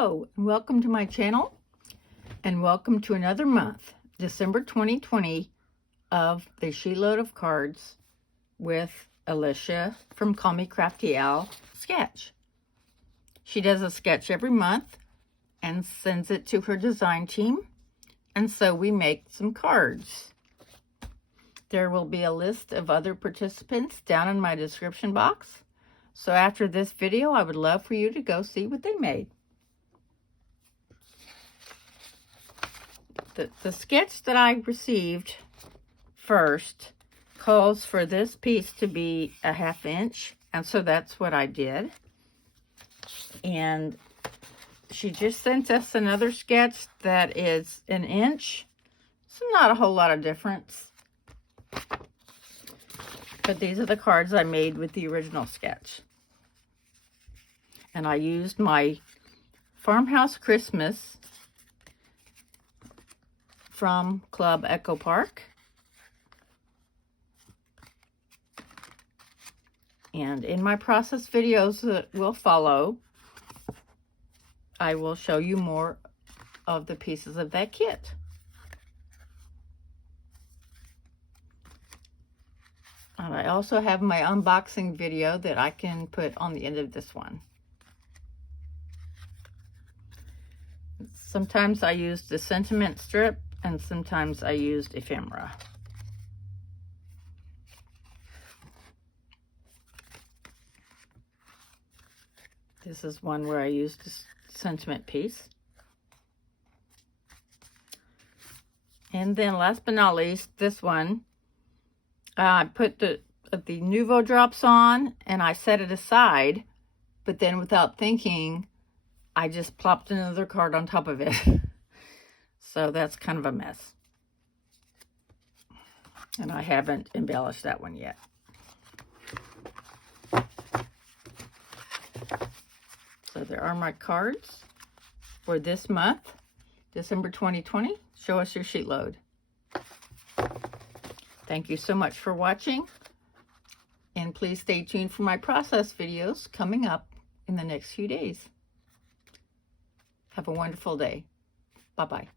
Hello, and welcome to my channel, and welcome to another month, December 2020, of the Sheetload of Cards with Alicia from Call Me Crafty Al sketch. She does a sketch every month and sends it to her design team, and so we make some cards. There will be a list of other participants down in my description box. So after this video, I would love for you to go see what they made. The sketch that I received first calls for this piece to be a 1/2 inch, and so that's what I did. And she just sent us another sketch that is 1 inch, so not a whole lot of difference. But these are the cards I made with the original sketch. And I used my Farmhouse Christmas from Club Echo Park. And in my process videos that will follow, I will show you more of the pieces of that kit. And I also have my unboxing video that I can put on the end of this one. Sometimes I used the sentiment strip, and sometimes I used ephemera. This is one where I used the sentiment piece. And then last but not least, this one, I put the Nuvo drops on and I set it aside, but then without thinking, I just plopped another card on top of it. So that's kind of a mess. And I haven't embellished that one yet. So there are my cards for this month, December 2020. Show us your sheet load. Thank you so much for watching. And please stay tuned for my process videos coming up in the next few days. Have a wonderful day. Bye-bye.